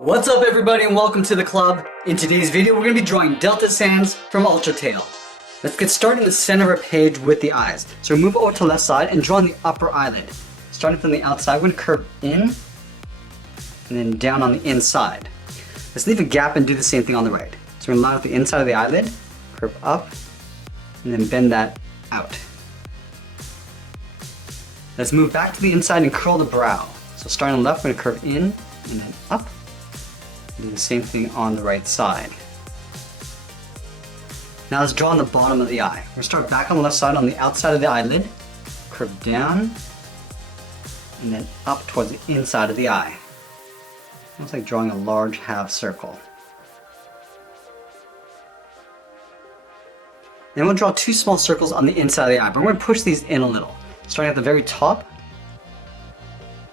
What's up everybody and welcome to the club. In today's video we're going to be drawing Delta Sands from Ultratale. Let's get started in the center of our page with the eyes. So move over to the left side and draw on the upper eyelid. Starting from the outside, we're going to curve in and then down on the inside. Let's leave a gap and do the same thing on the right. So we're going to line up the inside of the eyelid, curve up, and then bend that out. Let's move back to the inside and curl the brow. So starting on the left, we're going to curve in and then up. Do the same thing on the right side. Now let's draw on the bottom of the eye. We're going to start back on the left side on the outside of the eyelid, curve down, and then up towards the inside of the eye. Almost like drawing a large half circle. Then we'll draw two small circles on the inside of the eye, but we're going to push these in a little. Starting at the very top,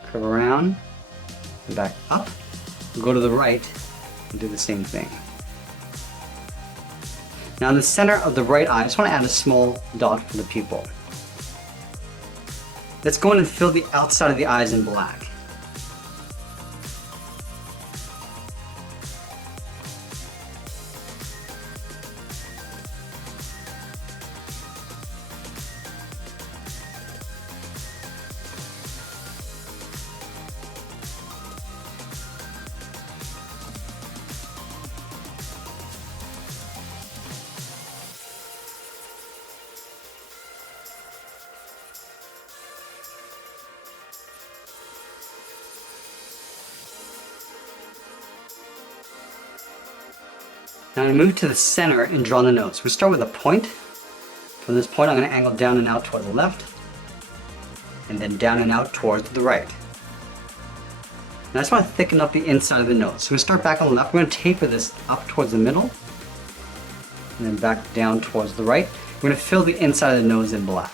curve around, and back up. Go to the right and do the same thing. Now in the center of the right eye, I just want to add a small dot for the pupil. Let's go in and fill the outside of the eyes in black. Now I'm going to move to the center and draw the nose. We start with a point. From this point I'm going to angle down and out towards the left, and then down and out towards the right. Now I just want to thicken up the inside of the nose. So we start back on the left, we're going to taper this up towards the middle, and then back down towards the right. We're going to fill the inside of the nose in black.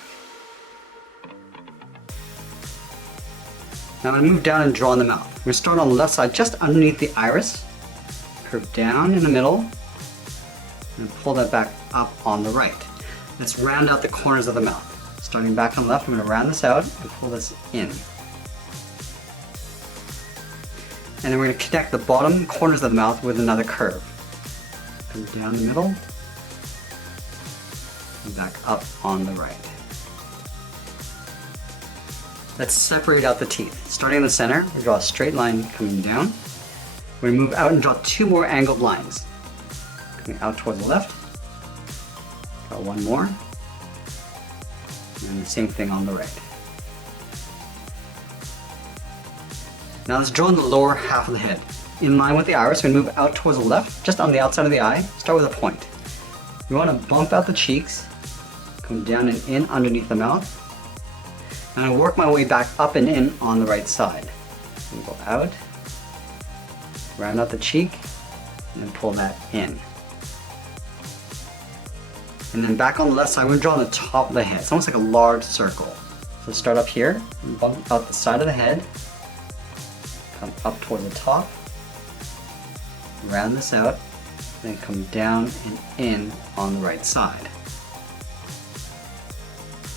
Now I'm going to move down and draw on the mouth. We're going to start on the left side just underneath the iris, curve down in the middle, and pull that back up on the right. Let's round out the corners of the mouth. Starting back on the left, I'm going to round this out and pull this in. And then we're going to connect the bottom corners of the mouth with another curve. Come down the middle, and back up on the right. Let's separate out the teeth. Starting in the center, we draw a straight line coming down. We're going to move out and draw two more angled lines. Coming out towards the left. Draw one more. And the same thing on the right. Now let's draw in the lower half of the head. In line with the iris, we're going to move out towards the left, just on the outside of the eye. Start with a point. We want to bump out the cheeks, come down and in underneath the mouth. And I work my way back up and in on the right side. Go out, round out the cheek, and then pull that in. And then back on the left side, we're going to draw on the top of the head. It's almost like a large circle. So start up here, bump out the side of the head, come up toward the top, round this out, then come down and in on the right side.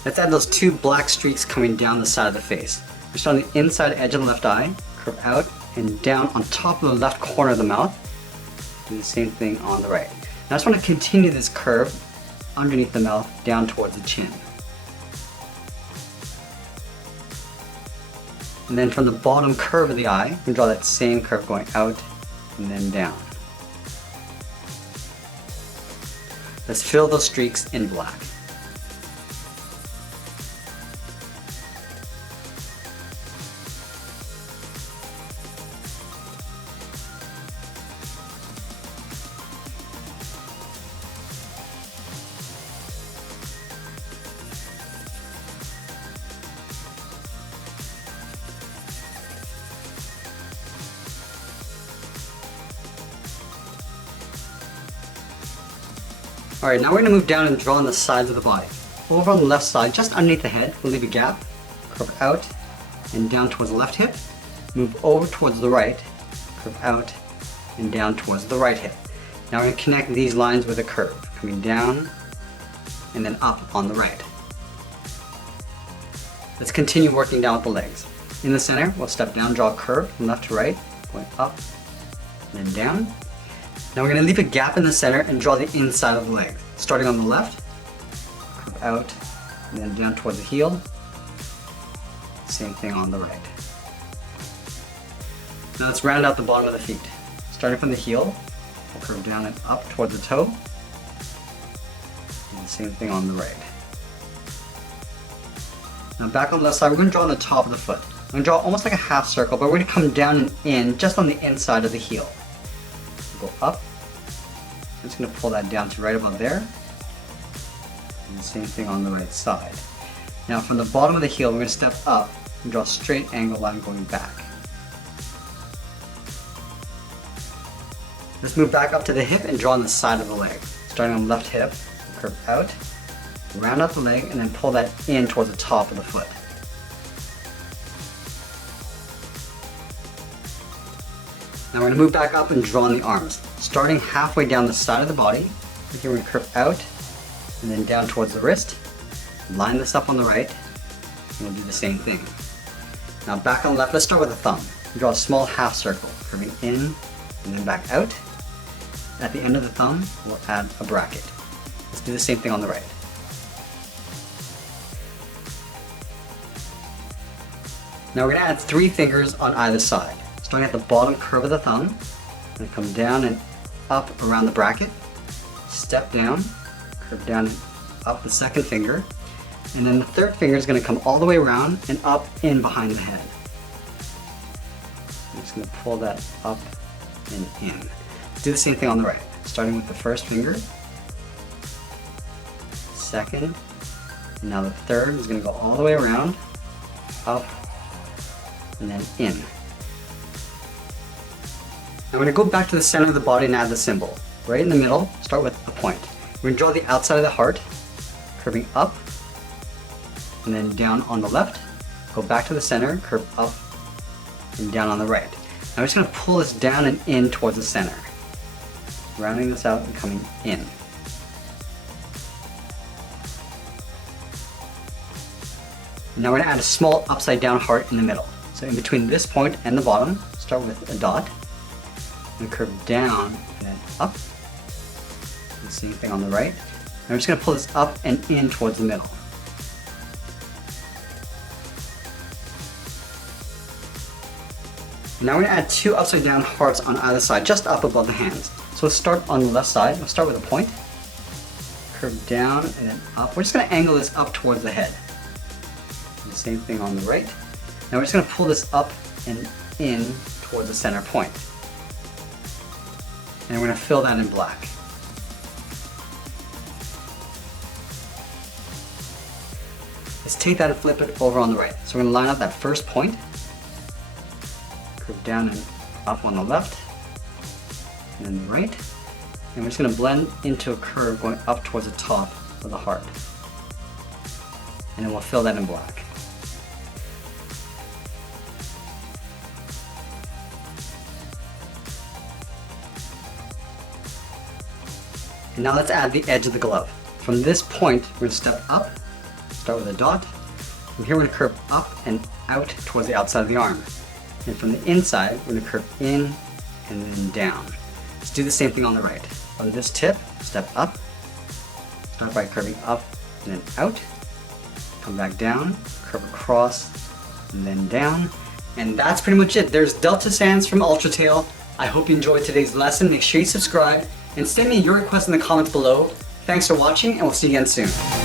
Let's add those two black streaks coming down the side of the face. We start on the inside edge of the left eye, curve out and down on top of the left corner of the mouth. Do the same thing on the right. Now I just want to continue this curve underneath the mouth down towards the chin. And then from the bottom curve of the eye, we draw that same curve going out and then down. Let's fill those streaks in black. Alright, now we're going to move down and draw on the sides of the body. Over on the left side, just underneath the head, we'll leave a gap, curve out and down towards the left hip, move over towards the right, curve out and down towards the right hip. Now we're going to connect these lines with a curve, coming down and then up on the right. Let's continue working down with the legs. In the center, we'll step down, draw a curve from left to right, going up and then down. Now we're going to leave a gap in the center and draw the inside of the leg. Starting on the left, curve out, and then down towards the heel. Same thing on the right. Now let's round out the bottom of the feet. Starting from the heel, we'll curve down and up towards the toe. And the same thing on the right. Now back on the left side, we're going to draw on the top of the foot. I'm going to draw almost like a half circle, but we're going to come down and in just on the inside of the heel. Go up. I'm just going to pull that down to right about there. And the same thing on the right side. Now from the bottom of the heel, we're going to step up and draw a straight angle line going back. Let's move back up to the hip and draw on the side of the leg. Starting on the left hip, curve out, round out the leg, and then pull that in towards the top of the foot. Now we're going to move back up and draw on the arms. Starting halfway down the side of the body, here we're going to curve out, and then down towards the wrist. Line this up on the right, and we'll do the same thing. Now back on the left, let's start with the thumb. Draw a small half circle, curving in, and then back out. At the end of the thumb, we'll add a bracket. Let's do the same thing on the right. Now we're going to add 3 fingers on either side. Starting at the bottom curve of the thumb, and come down and up around the bracket. Step down, curve down and up the second finger. And then the third finger is going to come all the way around and up in behind the head. I'm just going to pull that up and in. Do the same thing on the right, starting with the first finger, second, and now the third is going to go all the way around, up, and then in. I'm going to go back to the center of the body and add the symbol. Right in the middle, start with a point. We're going to draw the outside of the heart, curving up, and then down on the left, go back to the center, curve up, and down on the right. Now I'm just going to pull this down and in towards the center. Rounding this out and coming in. Now we're going to add a small upside down heart in the middle. So in between this point and the bottom, start with a dot, and curve down and then up. The same thing on the right. And we're just going to pull this up and in towards the middle. Now we're going to add 2 upside down hearts on either side, just up above the hands. So let's start on the left side. We'll start with a point, curve down and then up. We're just going to angle this up towards the head. And the same thing on the right. Now we're just going to pull this up and in towards the center point. And we're going to fill that in black. Let's take that and flip it over on the right. So we're going to line up that first point, curve down and up on the left, and then the right. And we're just going to blend into a curve going up towards the top of the heart. And then we'll fill that in black. And now let's add the edge of the glove. From this point, we're going to step up, start with a dot. From here, we're going to curve up and out towards the outside of the arm. And from the inside, we're going to curve in and then down. Let's do the same thing on the right. On this tip, step up, start by curving up and then out, come back down, curve across, and then down. And that's pretty much it. There's Delta Sands from Ultratale. I hope you enjoyed today's lesson. Make sure you subscribe and send me your requests in the comments below. Thanks for watching, and we'll see you again soon.